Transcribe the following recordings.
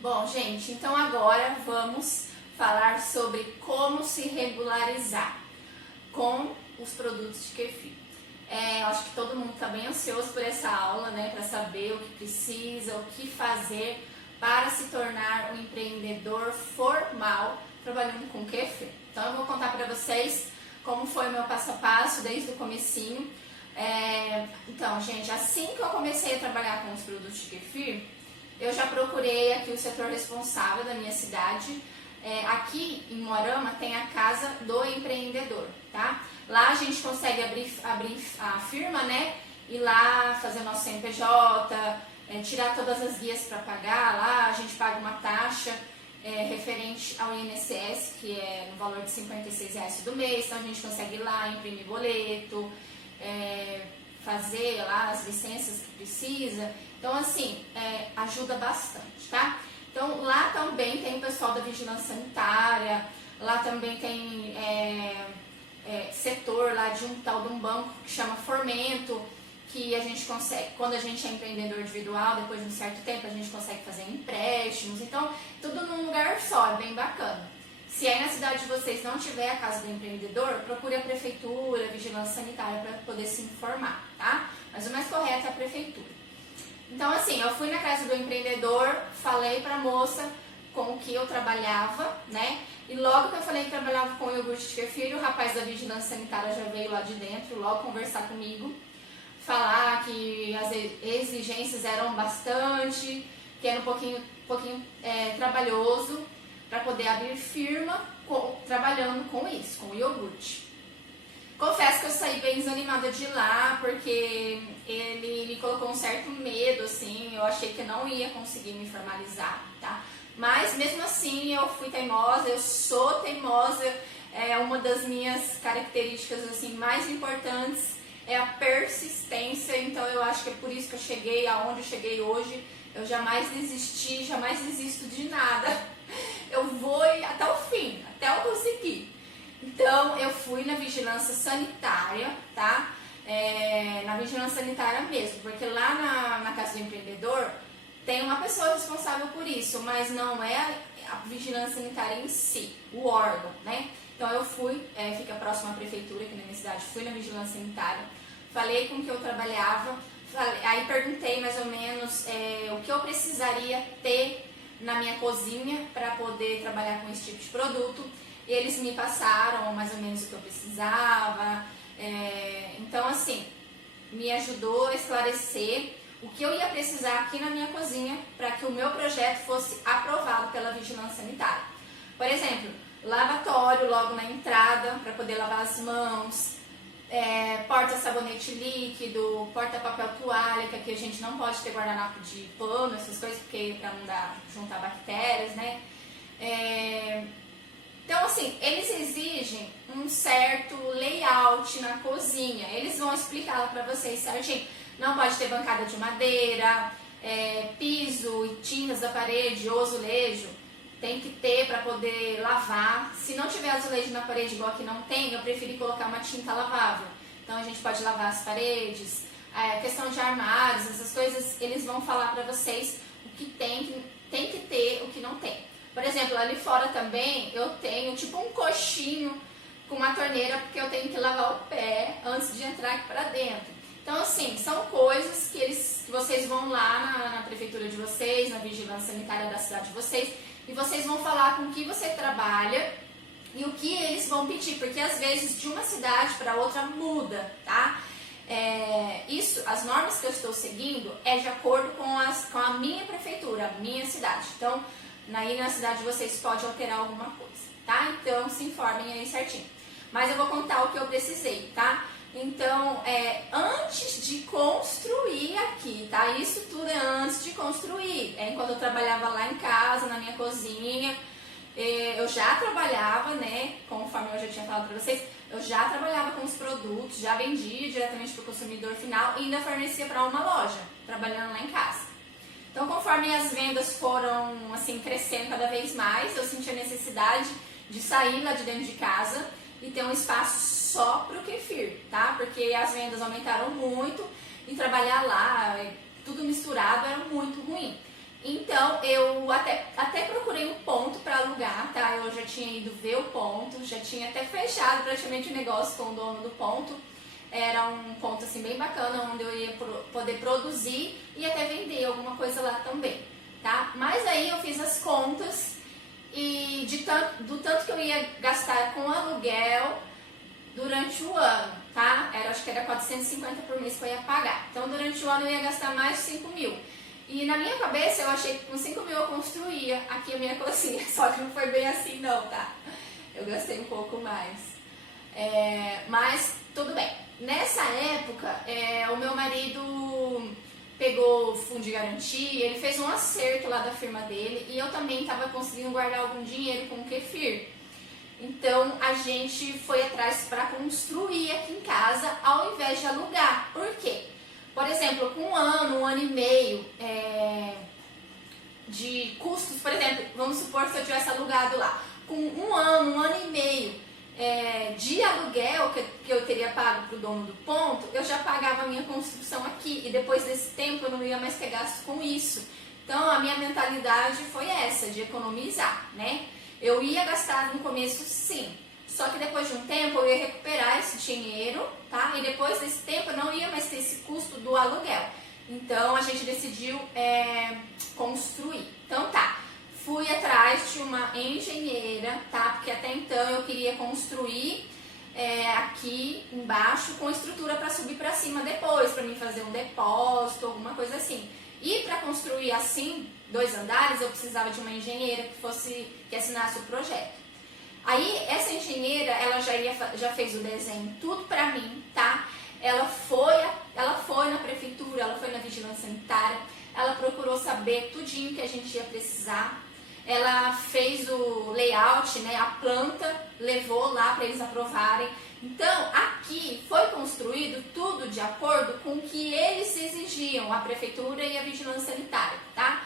Bom, gente, então agora vamos falar sobre como se regularizar com os produtos de kefir. Eu acho que todo mundo está bem ansioso por essa aula, né, para saber o que precisa, o que fazer para se tornar um empreendedor formal trabalhando com kefir. Então eu vou contar para vocês como foi o meu passo a passo desde o comecinho. Então, gente, assim que eu comecei a trabalhar com os produtos de kefir, eu já procurei aqui o setor responsável da minha cidade. Aqui em Moarama tem a Casa do Empreendedor, tá? Lá a gente consegue abrir a firma, né? Ir lá fazer nosso CNPJ, tirar todas as guias para pagar lá, a gente paga uma taxa referente ao INSS, que é no valor de R$56 do mês, então a gente consegue ir lá, imprimir boleto, fazer lá as licenças que precisa. Então, assim, ajuda bastante, tá? Então, lá também tem o pessoal da vigilância sanitária, lá também tem setor lá de um tal de um banco que chama Formento, que a gente consegue, quando a gente é empreendedor individual, depois de um certo tempo, a gente consegue fazer empréstimos. Então, tudo num lugar só, é bem bacana. Se aí na cidade de vocês não tiver a Casa do Empreendedor, procure a prefeitura, a vigilância sanitária para poder se informar, tá? Mas o mais correto é a prefeitura. Então, assim, eu fui na Casa do Empreendedor, falei para a moça com o que eu trabalhava, né? E logo que eu falei que trabalhava com iogurte de kefir, o rapaz da vigilância sanitária já veio lá de dentro, logo conversar comigo, falar que as exigências eram bastante, que era um pouquinho trabalhoso para poder abrir firma trabalhando com isso, com iogurte. Confesso que eu saí bem desanimada de lá, porque ele me colocou um certo medo, assim, eu achei que eu não ia conseguir me formalizar, tá? Mas mesmo assim eu fui teimosa, eu sou teimosa, uma das minhas características assim, mais importantes é a persistência, então eu acho que é por isso que eu cheguei aonde eu cheguei hoje. Eu jamais desisti, jamais desisto de nada, eu vou até o fim, até eu conseguir. Então, eu fui na vigilância sanitária, tá? Na vigilância sanitária mesmo, porque lá na Casa do Empreendedor tem uma pessoa responsável por isso, mas não é a vigilância sanitária em si, o órgão, né? Então, eu fui, fica próximo à prefeitura aqui na minha cidade, fui na vigilância sanitária, falei com o que eu trabalhava, aí perguntei mais ou menos o que eu precisaria ter na minha cozinha para poder trabalhar com esse tipo de produto. E eles me passaram mais ou menos o que eu precisava, então assim, me ajudou a esclarecer o que eu ia precisar aqui na minha cozinha para que o meu projeto fosse aprovado pela vigilância sanitária. Por exemplo, lavatório logo na entrada para poder lavar as mãos, porta-sabonete líquido, porta-papel toalha, que aqui a gente não pode ter guardanapo de pano, essas coisas, porque para não juntar bactérias, né? Então, assim, eles exigem um certo layout na cozinha. Eles vão explicar para vocês certinho. Não pode ter bancada de madeira, piso e tintas da parede, ou azulejo. Tem que ter para poder lavar. Se não tiver azulejo na parede, igual aqui não tem, eu preferi colocar uma tinta lavável. Então, a gente pode lavar as paredes. Questão de armários, essas coisas, eles vão falar para vocês o que tem que ter, o que não tem. Por exemplo, ali fora também eu tenho tipo um coxinho com uma torneira, porque eu tenho que lavar o pé antes de entrar aqui para dentro. Então, assim, são coisas que vocês vão lá na prefeitura de vocês, na vigilância sanitária da cidade de vocês, e vocês vão falar com o que você trabalha e o que eles vão pedir, porque às vezes de uma cidade para outra muda, tá? As normas que eu estou seguindo de acordo com a minha prefeitura, a minha cidade. Então, aí na cidade de vocês pode alterar alguma coisa, tá? Então, se informem aí certinho. Mas eu vou contar o que eu precisei, tá? Então, antes de construir aqui, tá? Isso tudo é antes de construir. Enquanto eu trabalhava lá em casa, na minha cozinha, eu já trabalhava, né? Conforme eu já tinha falado pra vocês, eu já trabalhava com os produtos, já vendia diretamente pro consumidor final e ainda fornecia para uma loja, trabalhando lá em casa. Então, conforme as vendas foram assim crescendo cada vez mais, eu senti a necessidade de sair lá de dentro de casa e ter um espaço só para o kefir, tá? Porque as vendas aumentaram muito e trabalhar lá, tudo misturado, era muito ruim. Então eu até procurei um ponto para alugar, tá? Eu já tinha ido ver o ponto, já tinha até fechado praticamente o negócio com o dono do ponto. Era um ponto assim bem bacana, onde eu ia poder produzir e até vender alguma coisa lá também, tá? Mas aí eu fiz as contas e do tanto que eu ia gastar com aluguel durante o ano, tá? Acho que era 450 por mês que eu ia pagar. Então durante o ano eu ia gastar mais de 5 mil. E na minha cabeça eu achei que com 5 mil eu construía aqui a minha cozinha, só que não foi bem assim não, tá? Eu gastei um pouco mais. Mas tudo bem. Nessa época, o meu marido pegou o fundo de garantia, ele fez um acerto lá da firma dele e eu também estava conseguindo guardar algum dinheiro com o Kefir. Então a gente foi atrás para construir aqui em casa ao invés de alugar. Por quê? Por exemplo, com um ano e meio de custos, por exemplo, vamos supor que eu tivesse alugado lá, com um ano e meio de aluguel que eu teria pago para o dono do ponto, eu já pagava a minha construção aqui e depois desse tempo eu não ia mais ter gasto com isso. Então a minha mentalidade foi essa, de economizar, né? Eu ia gastar no começo sim, só que depois de um tempo eu ia recuperar esse dinheiro, tá? E depois desse tempo eu não ia mais ter esse custo do aluguel. Então a gente decidiu construir. Então tá, fui atrás de uma engenheira, tá? Porque até então eu queria construir aqui embaixo com estrutura para subir para cima depois, para mim fazer um depósito, alguma coisa assim. E para construir assim 2 andares eu precisava de uma engenheira que assinasse o projeto. Aí essa engenheira, ela já fez o desenho tudo pra mim, tá? Ela foi na prefeitura, ela foi na vigilância sanitária, ela procurou saber tudinho que a gente ia precisar. Ela fez o layout, né, a planta, levou lá para eles aprovarem. Então, aqui foi construído tudo de acordo com o que eles exigiam, a prefeitura e a vigilância sanitária, tá?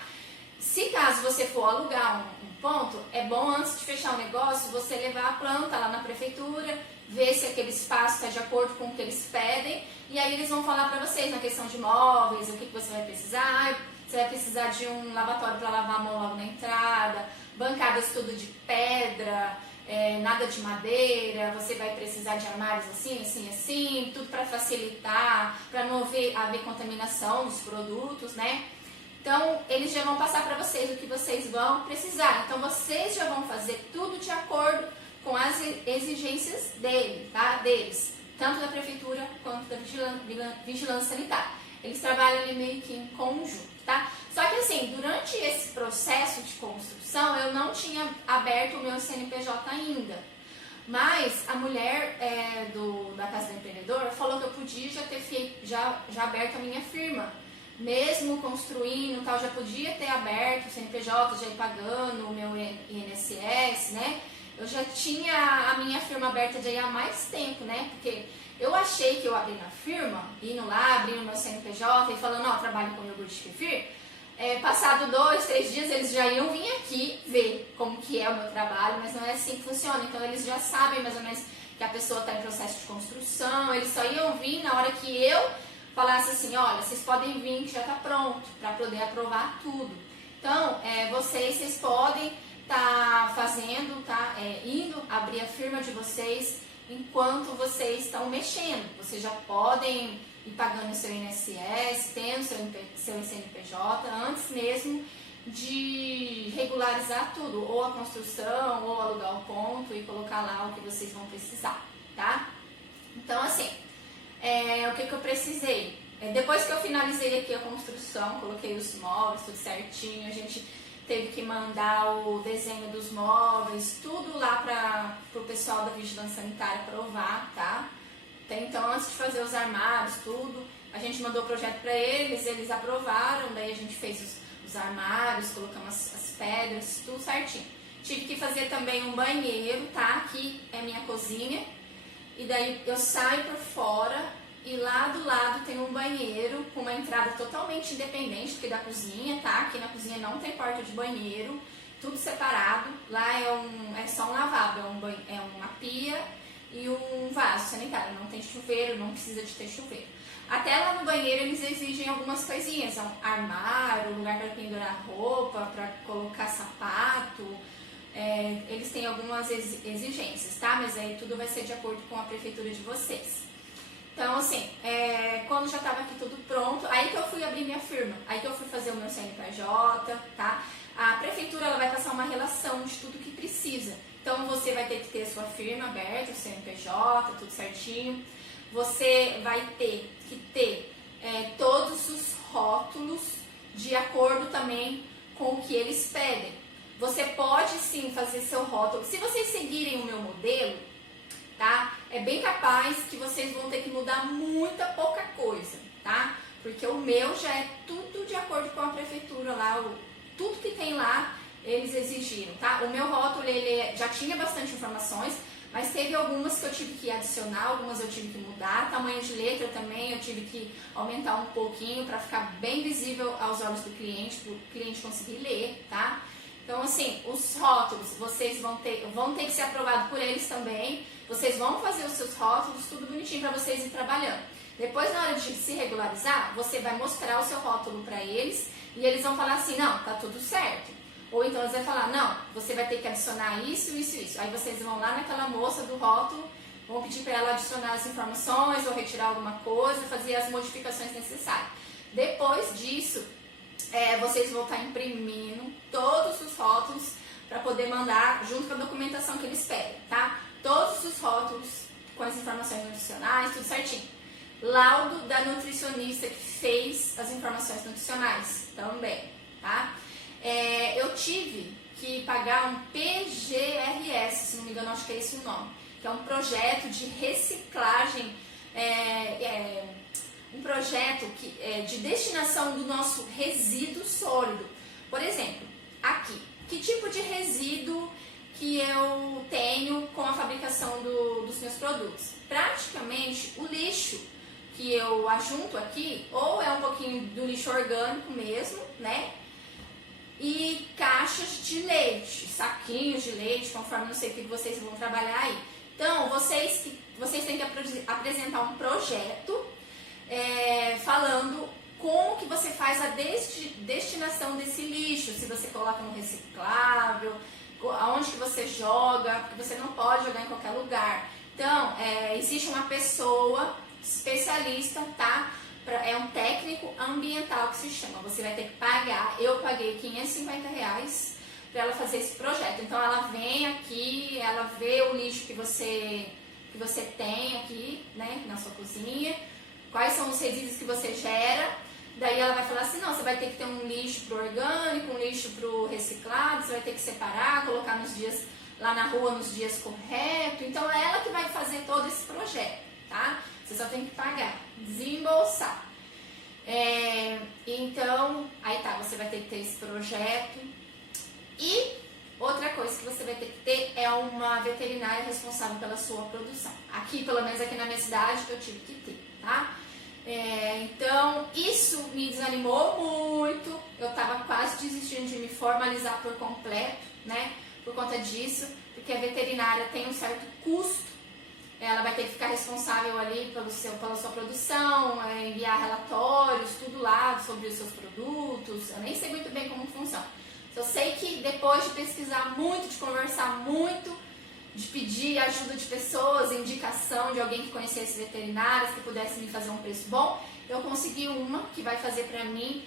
Se caso você for alugar um ponto, é bom antes de fechar o negócio, você levar a planta lá na prefeitura, ver se aquele espaço está de acordo com o que eles pedem, e aí eles vão falar para vocês na questão de móveis, o que você vai precisar. Você vai precisar de um lavatório para lavar a mão logo na entrada, bancadas tudo de pedra, nada de madeira, você vai precisar de armários assim, tudo para facilitar, para não haver contaminação dos produtos, né? Então, eles já vão passar para vocês o que vocês vão precisar. Então, vocês já vão fazer tudo de acordo com as exigências deles, tanto da prefeitura quanto da vigilância sanitária. Eles trabalham ali meio que em conjunto, tá? Só que assim, durante esse processo de construção, eu não tinha aberto o meu CNPJ ainda. Mas a mulher da Casa do Empreendedor falou que eu podia já aberto a minha firma. Mesmo construindo, tal, já podia ter aberto o CNPJ, já ir pagando o meu INSS, né? Eu já tinha a minha firma aberta já há mais tempo, né? Porque eu achei que eu abri na firma, indo lá, abrindo meu CNPJ e falando, ó, trabalho com iogurte de kefir. Passado 2, 3 dias, eles já iam vir aqui ver como que é o meu trabalho, mas não é assim que funciona. Então, eles já sabem mais ou menos que a pessoa está em processo de construção, eles só iam vir na hora que eu falasse assim, olha, vocês podem vir que já está pronto, para poder aprovar tudo. Então, vocês podem estar fazendo, indo abrir a firma de vocês enquanto vocês estão mexendo. Vocês já podem ir pagando o seu INSS, tendo seu CNPJ, antes mesmo de regularizar tudo, ou a construção, ou alugar o ponto e colocar lá o que vocês vão precisar, tá? Então, assim, o que eu precisei? Depois que eu finalizei aqui a construção, coloquei os móveis, tudo certinho, a gente teve que mandar o desenho dos móveis, tudo lá para o pessoal da Vigilância Sanitária aprovar, tá? Então, antes de fazer os armários, tudo, a gente mandou o projeto para eles aprovaram, daí a gente fez os armários, colocamos as pedras, tudo certinho. Tive que fazer também um banheiro, tá? Aqui é a minha cozinha, e daí eu saio por fora e lá do lado tem um banheiro com uma entrada totalmente independente aqui da cozinha, tá? Aqui na cozinha não tem porta de banheiro, tudo separado. Lá é só um lavabo, é uma pia e um vaso sanitário, não tem chuveiro, não precisa de ter chuveiro. Até lá no banheiro eles exigem algumas coisinhas, um armário, lugar para pendurar roupa, para colocar sapato, eles têm algumas exigências, tá? Mas aí tudo vai ser de acordo com a prefeitura de vocês. Então, assim, quando já estava aqui tudo pronto, aí que eu fui abrir minha firma, aí que eu fui fazer o meu CNPJ, tá? A prefeitura ela vai passar uma relação de tudo que precisa. Então, você vai ter que ter a sua firma aberta, o CNPJ, tudo certinho. Você vai ter que ter todos os rótulos de acordo também com o que eles pedem. Você pode sim fazer seu rótulo. Se vocês seguirem o meu modelo, tá? É bem capaz que vocês vão ter que mudar muita pouca coisa, tá? Porque o meu já é tudo de acordo com a prefeitura lá, tudo que tem lá eles exigiram, tá? O meu rótulo ele já tinha bastante informações, mas teve algumas que eu tive que adicionar, algumas eu tive que mudar, tamanho de letra também eu tive que aumentar um pouquinho para ficar bem visível aos olhos do cliente, para o cliente conseguir ler, tá? Então, assim, os rótulos, vocês vão ter que ser aprovados por eles também. Vocês vão fazer os seus rótulos, tudo bonitinho para vocês ir trabalhando. Depois, na hora de se regularizar, você vai mostrar o seu rótulo para eles e eles vão falar assim, não, tá tudo certo. Ou então eles vão falar, não, você vai ter que adicionar isso, isso, isso. Aí vocês vão lá naquela moça do rótulo, vão pedir para ela adicionar as informações ou retirar alguma coisa, fazer as modificações necessárias. Depois disso, vocês vão estar imprimindo todos os rótulos para poder mandar junto com a documentação que eles pedem, tá? Todos os rótulos com as informações nutricionais, tudo certinho. Laudo da nutricionista que fez as informações nutricionais também, tá? Eu tive que pagar um PGRS, se não me engano, acho que é esse o nome, que é um projeto de reciclagem, um projeto de destinação do nosso resíduo sólido. Por exemplo, aqui, que tipo de resíduo que eu tenho com a fabricação dos meus produtos? Praticamente o lixo que eu ajunto aqui, ou é um pouquinho do lixo orgânico mesmo, né? E caixas de leite, saquinhos de leite, conforme não sei o que vocês vão trabalhar aí. Então, vocês têm que apresentar um projeto falando como que você faz a destinação desse lixo, se você coloca no reciclável, aonde que você joga, porque você não pode jogar em qualquer lugar. Então, existe uma pessoa especialista, tá? É um técnico ambiental que se chama. Você vai ter que pagar. Eu paguei R$550 para ela fazer esse projeto. Então, ela vem aqui, ela vê o lixo que você tem aqui, né, na sua cozinha, quais são os resíduos que você gera. Daí ela vai falar assim, não, você vai ter que ter um lixo pro orgânico, um lixo pro reciclado, você vai ter que separar, colocar nos dias lá na rua, nos dias corretos. Então é ela que vai fazer todo esse projeto, tá? Você só tem que pagar, desembolsar. Então, aí tá, você vai ter que ter esse projeto. E outra coisa que você vai ter que ter é uma veterinária responsável pela sua produção. Aqui, pelo menos aqui na minha cidade, eu tive que ter, tá? Então, isso me desanimou muito. Eu tava quase desistindo de me formalizar por completo, né? Por conta disso, porque a veterinária tem um certo custo. Ela vai ter que ficar responsável ali pela sua produção, enviar relatórios, tudo lá sobre os seus produtos. Eu nem sei muito bem como funciona. Eu sei que depois de pesquisar muito, de conversar muito, de pedir ajuda de pessoas, indicação de alguém que conhecesse veterinários, que pudesse me fazer um preço bom, eu consegui uma que vai fazer pra mim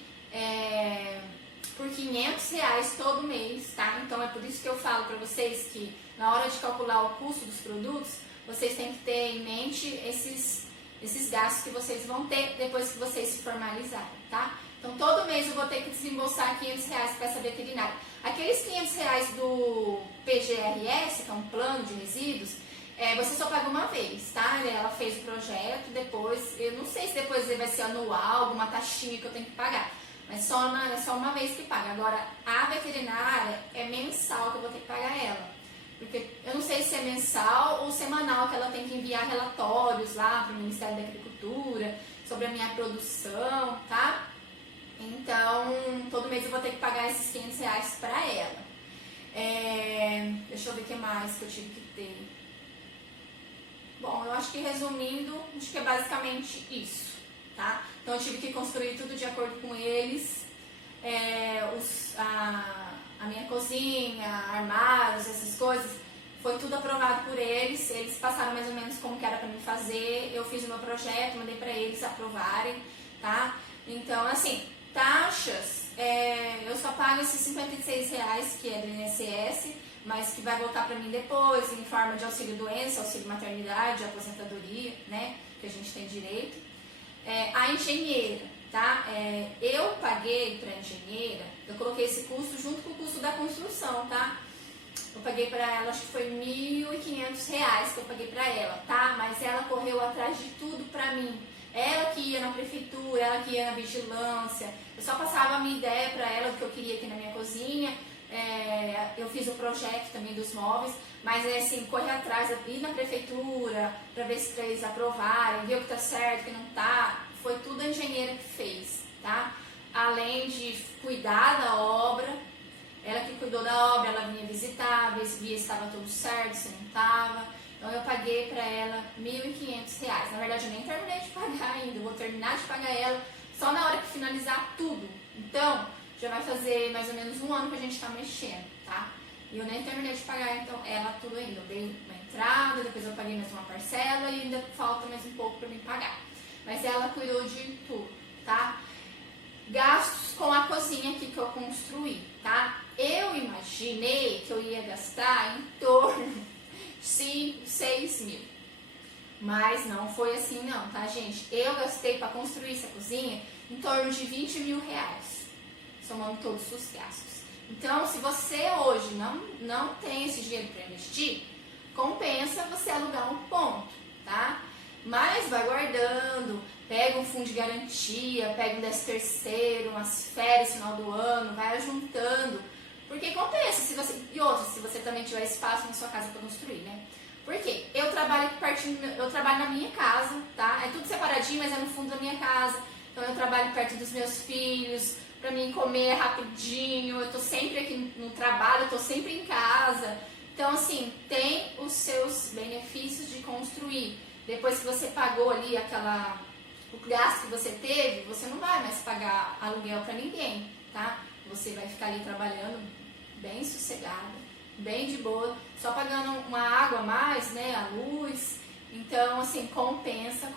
por R$500 todo mês, tá? Então é por isso que eu falo pra vocês que na hora de calcular o custo dos produtos, vocês têm que ter em mente esses gastos que vocês vão ter depois que vocês se formalizarem, tá? Então todo mês eu vou ter que desembolsar R$500 para essa veterinária. Aqueles R$500 do PGRS, que é um plano de resíduos, você só paga uma vez, tá? Ela fez o projeto, depois, eu não sei se depois vai ser anual, alguma taxinha que eu tenho que pagar, mas é só uma vez que paga. Agora, a veterinária é mensal que eu vou ter que pagar ela. Porque eu não sei se é mensal ou semanal que ela tem que enviar relatórios lá para o Ministério da Agricultura sobre a minha produção, tá? Então, todo mês eu vou ter que pagar esses R$500 para ela. Deixa eu ver o que mais que eu tive que ter. Bom, eu acho que resumindo, acho que é basicamente isso, tá? Então eu tive que construir tudo de acordo com eles, a minha cozinha, armários, essas coisas, foi tudo aprovado por eles, eles passaram mais ou menos como que era pra mim fazer, eu fiz o meu projeto, mandei pra eles aprovarem, tá? Então, assim, taxas, eu só pago esses R$56, que é do INSS, mas que vai voltar pra mim depois, em forma de auxílio-doença, auxílio-maternidade, aposentadoria, né, que a gente tem direito. A engenheira, tá? Eu paguei pra engenheira, eu coloquei esse custo junto com o custo da construção, tá? Eu paguei pra ela, acho que foi R$1.500 que eu paguei pra ela, tá? Mas ela correu atrás de tudo pra mim. Ela que ia na prefeitura, ela que ia na vigilância. Eu só passava a minha ideia pra ela do que eu queria aqui na minha cozinha. Eu fiz o projeto também dos móveis, mas assim, correr atrás, ir na prefeitura pra ver se eles aprovarem, ver o que tá certo, o que não tá. Foi tudo a engenheira que fez, tá? Além de cuidar da obra, ela que cuidou da obra, ela vinha visitar, via se estava tudo certo, se não estava. Então eu paguei pra ela R$1.500. Na verdade eu nem terminei de pagar ainda, eu vou terminar de pagar ela só na hora que finalizar tudo. Então já vai fazer mais ou menos 1 ano que a gente tá mexendo, tá? E eu nem terminei de pagar então ela tudo ainda. Eu dei uma entrada, depois eu paguei mais uma parcela e ainda falta mais um pouco pra me pagar. Mas ela cuidou de tudo, tá? Gastos com a cozinha aqui que eu construí, tá? Eu imaginei que eu ia gastar em torno de 5, 6 mil. Mas não foi assim não, tá, gente? Eu gastei para construir essa cozinha em torno de R$20.000, somando todos os gastos. Então, se você hoje não tem esse dinheiro para investir, compensa você alugar um ponto, tá? Mas vai guardando, pega um fundo de garantia, pega um 13º, umas férias no final do ano, vai juntando, porque compensa. E outra, se você também tiver espaço na sua casa para construir, né? Porque eu trabalho aqui pertinho, eu trabalho na minha casa, tá? É tudo separadinho, mas é no fundo da minha casa. Então eu trabalho perto dos meus filhos, pra mim comer rapidinho, eu tô sempre aqui no trabalho, eu tô sempre em casa. Então assim, tem os seus benefícios de construir. Depois que você pagou ali o gasto que você teve, você não vai mais pagar aluguel pra ninguém, tá? Você vai ficar ali trabalhando bem sossegada, bem de boa, só pagando uma água a mais, né, a luz. Então, assim, compensa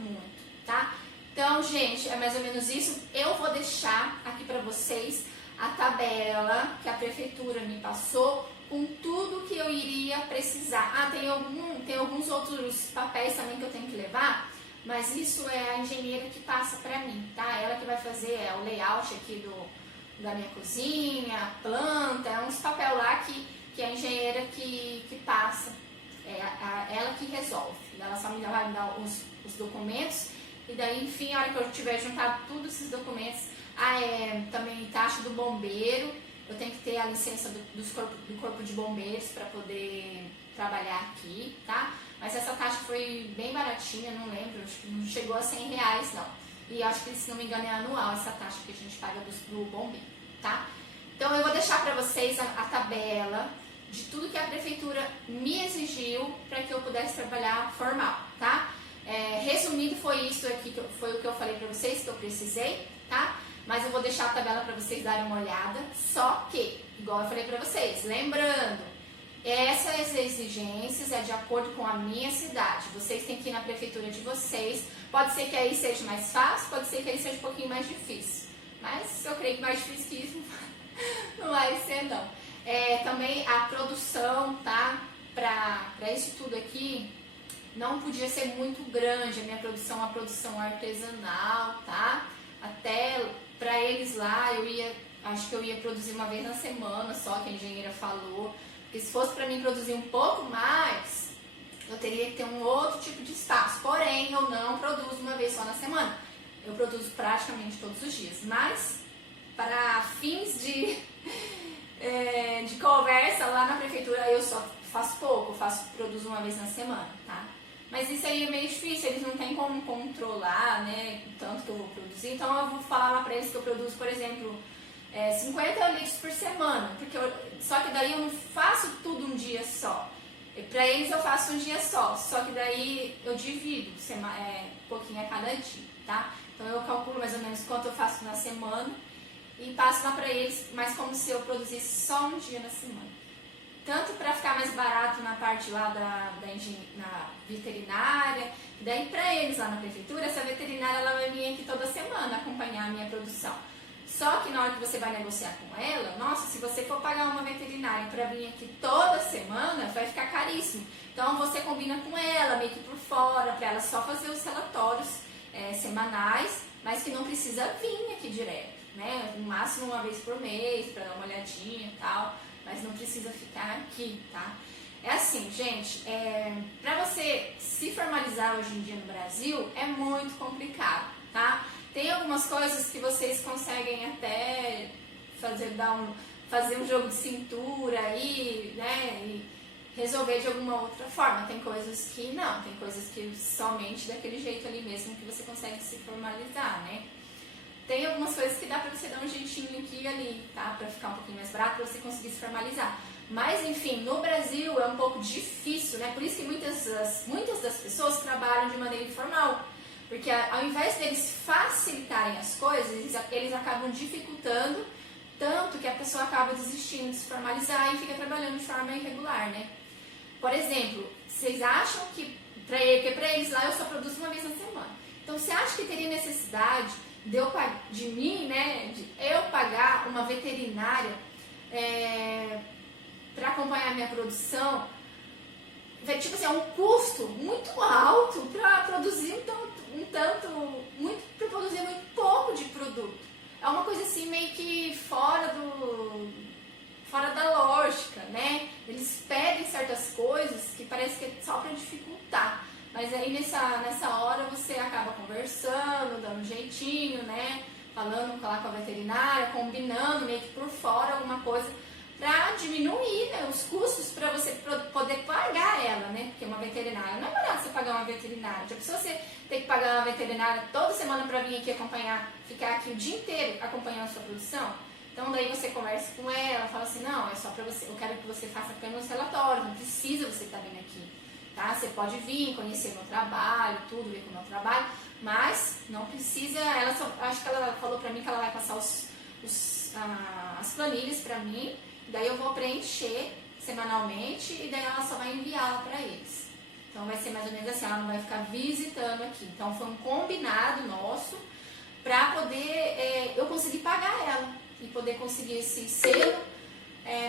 muito, tá? Então, gente, é mais ou menos isso. Eu vou deixar aqui pra vocês a tabela que a prefeitura me passou com tudo que eu iria precisar. Tem alguns outros papéis também que eu tenho que levar, mas isso é a engenheira que passa pra mim, tá? Ela que vai fazer o layout aqui da minha cozinha, a planta, uns papel lá que a engenheira que passa, ela que resolve. Ela só me vai me dar os documentos, e daí, enfim, a hora que eu tiver juntado todos esses documentos, também taxa do bombeiro, eu tenho que ter a licença do corpo de bombeiros para poder trabalhar aqui, tá? Mas essa taxa foi bem baratinha, não lembro, acho que não chegou a R$100 não. E acho que, se não me engano, é anual essa taxa que a gente paga do bombeiro, tá? Então eu vou deixar para vocês a tabela de tudo que a prefeitura me exigiu para que eu pudesse trabalhar formal, tá? Resumindo, foi isso aqui, foi o que eu falei para vocês que eu precisei, tá? Mas eu vou deixar a tabela para vocês darem uma olhada, só que, igual eu falei para vocês, lembrando, essas exigências é de acordo com a minha cidade. Vocês têm que ir na prefeitura de vocês. Pode ser que aí seja mais fácil, pode ser que aí seja um pouquinho mais difícil. Mas eu creio que mais difícil que isso não vai ser, não. Também a produção, tá? Para isso tudo aqui, não podia ser muito grande. A minha produção é uma produção artesanal, tá? Até para eles lá, acho que eu ia produzir uma vez na semana só, que a engenheira falou. Porque se fosse para mim produzir um pouco mais, eu teria que ter um outro tipo de espaço. Porém, eu não produzo uma vez só na semana. Eu produzo praticamente todos os dias. Mas, para fins de conversa lá na prefeitura, eu só faço pouco. Produzo uma vez na semana, tá? Mas isso aí é meio difícil, eles não têm como controlar, né, o tanto que eu vou produzir. Então eu vou falar lá para eles que eu produzo, por exemplo, 50 litros por semana, só que daí eu não faço tudo um dia só. Para eles eu faço um dia só que daí eu divido, pouquinho a cada dia, tá? Então eu calculo mais ou menos quanto eu faço na semana e passo lá pra eles, mas como se eu produzisse só um dia na semana. Tanto para ficar mais barato na parte lá na veterinária, e daí para eles lá na prefeitura, essa veterinária ela vai vir aqui toda semana acompanhar a minha produção. Só que na hora que você vai negociar com ela, nossa, se você for pagar uma veterinária para vir aqui toda semana, vai ficar caríssimo. Então você combina com ela, meio que por fora, para ela só fazer os relatórios semanais, mas que não precisa vir aqui direto, né? No máximo uma vez por mês, para dar uma olhadinha e tal. Mas não precisa ficar aqui, tá? É assim, gente, pra você se formalizar hoje em dia no Brasil, é muito complicado, tá? Tem algumas coisas que vocês conseguem até fazer um jogo de cintura aí, né? E resolver de alguma outra forma. Tem coisas que não, tem coisas que somente daquele jeito ali mesmo que você consegue se formalizar, né? Tem algumas coisas que dá pra você dar um jeitinho aqui e ali, tá? Pra ficar um pouquinho mais barato, pra você conseguir se formalizar. Mas, enfim, no Brasil é um pouco difícil, né? Por isso que muitas das pessoas trabalham de maneira informal. Porque ao invés deles facilitarem as coisas, eles acabam dificultando, tanto que a pessoa acaba desistindo de se formalizar e fica trabalhando de forma irregular, né? Por exemplo, vocês acham que, porque pra eles lá eu só produzo uma vez na semana. Então, você acha que teria necessidade de mim, né, de eu pagar uma veterinária para acompanhar a minha produção? Tipo assim, é um custo muito alto para produzir para produzir muito pouco de produto. É uma coisa assim meio que fora da lógica, né? Eles pedem certas coisas que parece que é só para dificultar. Mas aí nessa hora você acaba conversando, dando um jeitinho, né? Falando lá com a veterinária, combinando meio que por fora alguma coisa para diminuir, né, os custos para você poder pagar ela, né? Porque uma veterinária não é barato você pagar uma veterinária. Já pensou você ter que pagar uma veterinária toda semana para vir aqui acompanhar, ficar aqui o dia inteiro acompanhando a sua produção? Então daí você conversa com ela, fala assim, não, é só para você, eu quero que você faça apenas os relatórios, não precisa você estar vindo aqui. Tá? Você pode vir, conhecer meu trabalho, tudo, ver com o meu trabalho, mas não precisa, acho que ela falou pra mim que ela vai passar as planilhas pra mim, daí eu vou preencher semanalmente e daí ela só vai enviá-la pra eles. Então vai ser mais ou menos assim, ela não vai ficar visitando aqui. Então foi um combinado nosso pra poder eu conseguir pagar ela e poder conseguir esse selo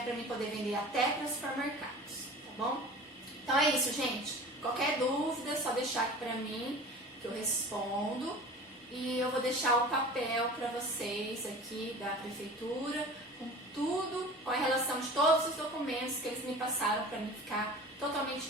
pra mim poder vender até para os supermercados, tá bom? Então é isso, gente. Qualquer dúvida é só deixar aqui pra mim, que eu respondo. E eu vou deixar o papel pra vocês aqui da prefeitura, com tudo, com a relação de todos os documentos que eles me passaram pra mim ficar totalmente